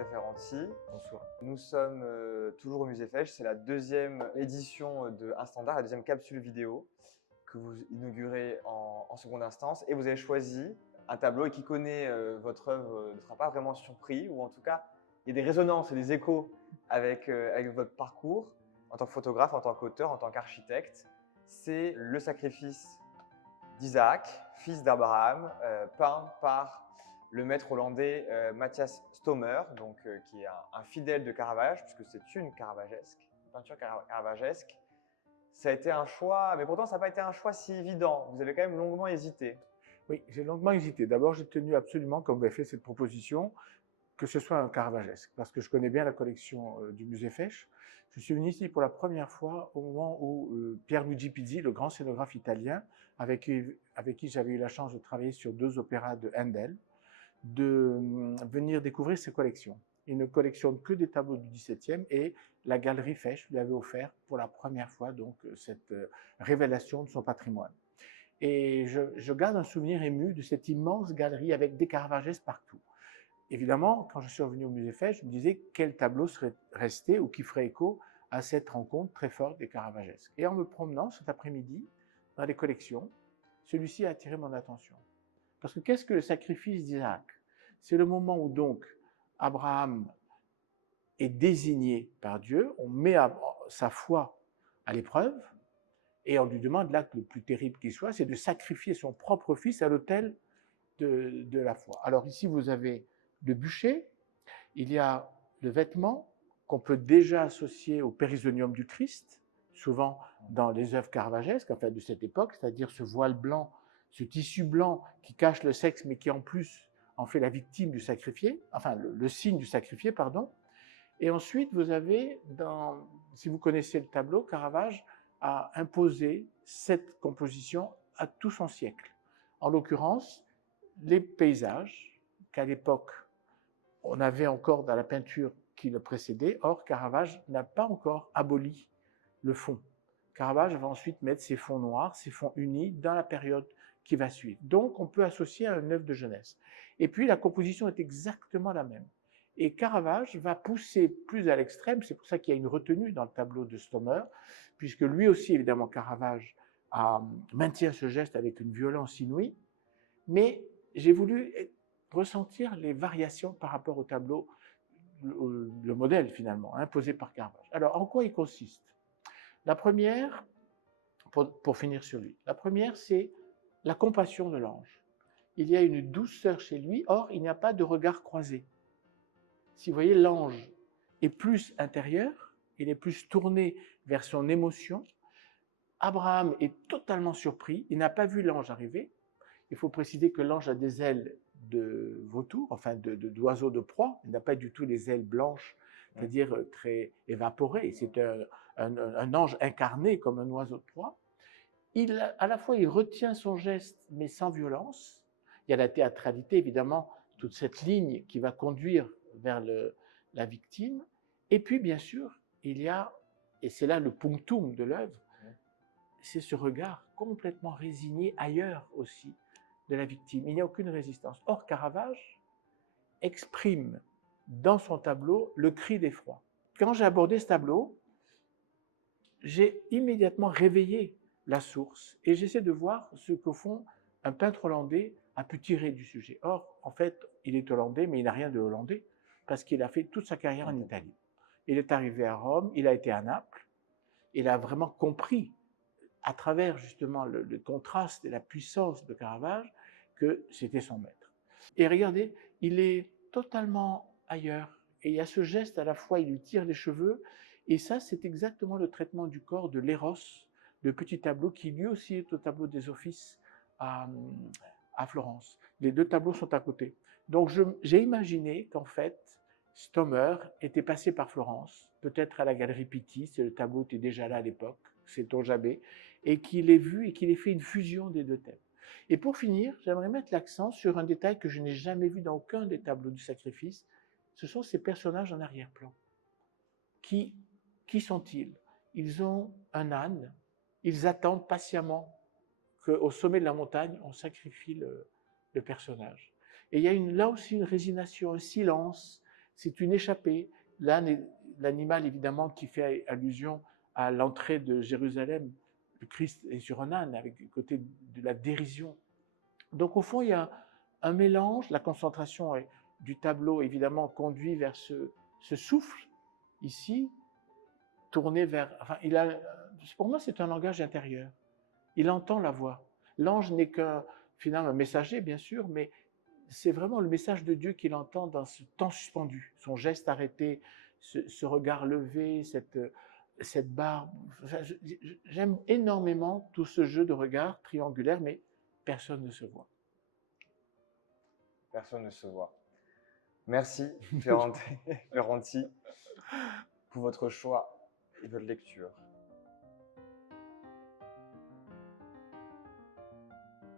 Valentin Ferranti. Bonsoir. Nous sommes toujours au Musée Fesch. C'est la deuxième édition de Un Standard, la deuxième capsule vidéo que vous inaugurez en seconde instance. Et vous avez choisi un tableau et qui connaît votre œuvre ne sera pas vraiment surpris, ou en tout cas, il y a des résonances et des échos avec votre parcours en tant que photographe, en tant qu'auteur, en tant qu'architecte. C'est le sacrifice d'Isaac, fils d'Abraham, peint par le maître hollandais Matthias Stomer, qui est un fidèle de Caravage, puisque c'est une caravagesque, une peinture caravagesque. Ça a été un choix, mais pourtant ça n'a pas été un choix si évident. Vous avez quand même longuement hésité. Oui, j'ai longuement hésité. D'abord, j'ai tenu absolument, comme vous avez fait cette proposition, que ce soit un caravagesque, parce que je connais bien la collection du Musée Fesch. Je suis venu ici pour la première fois au moment où Pierluigi Pizzi, le grand scénographe italien, avec qui j'avais eu la chance de travailler sur 2 opéras de Handel, de venir découvrir ses collections. Il ne collectionne que des tableaux du XVIIe et la galerie Fesch lui avait offert pour la première fois donc cette révélation de son patrimoine. Et je garde un souvenir ému de cette immense galerie avec des caravagesques partout. Évidemment, quand je suis revenu au Musée Fesch, je me disais quel tableau serait resté ou qui ferait écho à cette rencontre très forte des caravagesques. Et en me promenant cet après-midi dans les collections, celui-ci a attiré mon attention. Parce que qu'est-ce que le sacrifice d'Isaac? C'est le moment où donc Abraham est désigné par Dieu, on met sa foi à l'épreuve et on lui demande l'acte le plus terrible qui soit, c'est de sacrifier son propre fils à l'autel de la foi. Alors ici vous avez le bûcher, il y a le vêtement qu'on peut déjà associer au périsonium du Christ, souvent dans les œuvres caravagesques, enfin de cette époque, c'est-à-dire ce voile blanc, ce tissu blanc qui cache le sexe, mais qui en plus en fait la victime du sacrifié, enfin le signe du sacrifié, pardon. Et ensuite, vous avez, si vous connaissez le tableau, Caravage a imposé cette composition à tout son siècle. En l'occurrence, les paysages qu'à l'époque, on avait encore dans la peinture qui le précédait. Or, Caravage n'a pas encore aboli le fond. Caravage va ensuite mettre ses fonds noirs, ses fonds unis dans la période qui va suivre. Donc, on peut associer à une œuvre de jeunesse. Et puis, la composition est exactement la même. Et Caravage va pousser plus à l'extrême, c'est pour ça qu'il y a une retenue dans le tableau de Stomer, puisque lui aussi, évidemment, Caravage maintient ce geste avec une violence inouïe, mais j'ai voulu ressentir les variations par rapport au tableau, le modèle finalement, imposé par Caravage. Alors, en quoi il consiste? La première, pour finir sur lui, la première, c'est la compassion de l'ange. Il y a une douceur chez lui, or, il n'y a pas de regard croisé. Si vous voyez, l'ange est plus intérieur, il est plus tourné vers son émotion. Abraham est totalement surpris, il n'a pas vu l'ange arriver. Il faut préciser que l'ange a des ailes de vautour, enfin d'oiseau de proie. Il n'a pas du tout les ailes blanches, c'est-à-dire très évaporées. C'est un ange incarné comme un oiseau de proie. À la fois, il retient son geste, mais sans violence. Il y a la théâtralité, évidemment, toute cette ligne qui va conduire vers la victime. Et puis, bien sûr, il y a, et c'est là le punctum de l'œuvre, c'est ce regard complètement résigné ailleurs aussi de la victime. Il n'y a aucune résistance. Or, Caravage exprime dans son tableau le cri d'effroi. Quand j'ai abordé ce tableau, j'ai immédiatement réveillé la source et j'essaie de voir ce qu'au fond un peintre hollandais a pu tirer du sujet. Or, en fait, il est hollandais, mais il n'a rien de hollandais parce qu'il a fait toute sa carrière en Italie. Il est arrivé à Rome, il a été à Naples, il a vraiment compris à travers justement le contraste et la puissance de Caravage que c'était son maître. Et regardez, il est totalement ailleurs. Et il y a ce geste, à la fois il lui tire les cheveux, et ça c'est exactement le traitement du corps de l'Éros, le petit tableau qui lui aussi est au tableau des Offices à Florence. Les 2 tableaux sont à côté. Donc j'ai imaginé qu'en fait, Stomer était passé par Florence, peut-être à la galerie Pitti, le tableau était déjà là à l'époque, sait-on jamais, et qu'il ait vu et qu'il ait fait une fusion des 2 thèmes. Et pour finir, j'aimerais mettre l'accent sur un détail que je n'ai jamais vu dans aucun des tableaux du sacrifice, ce sont ces personnages en arrière-plan. Qui sont-ils? Ils ont un âne, ils attendent patiemment qu'au sommet de la montagne, on sacrifie le personnage. Et il y a là aussi une résignation, un silence, c'est une échappée. L'âne, l'animal évidemment qui fait allusion à l'entrée de Jérusalem, le Christ est sur un âne, avec le côté de la dérision. Donc au fond, il y a un mélange, la concentration du tableau évidemment conduit vers ce souffle ici, tourné vers... Enfin, pour moi, c'est un langage intérieur. Il entend la voix. L'ange n'est finalement un messager, bien sûr, mais c'est vraiment le message de Dieu qu'il entend dans ce temps suspendu, son geste arrêté, ce regard levé, cette barbe. Enfin, j'aime énormément tout ce jeu de regard triangulaire, mais personne ne se voit. Personne ne se voit. Merci, Ferranti, pour votre choix et votre lecture.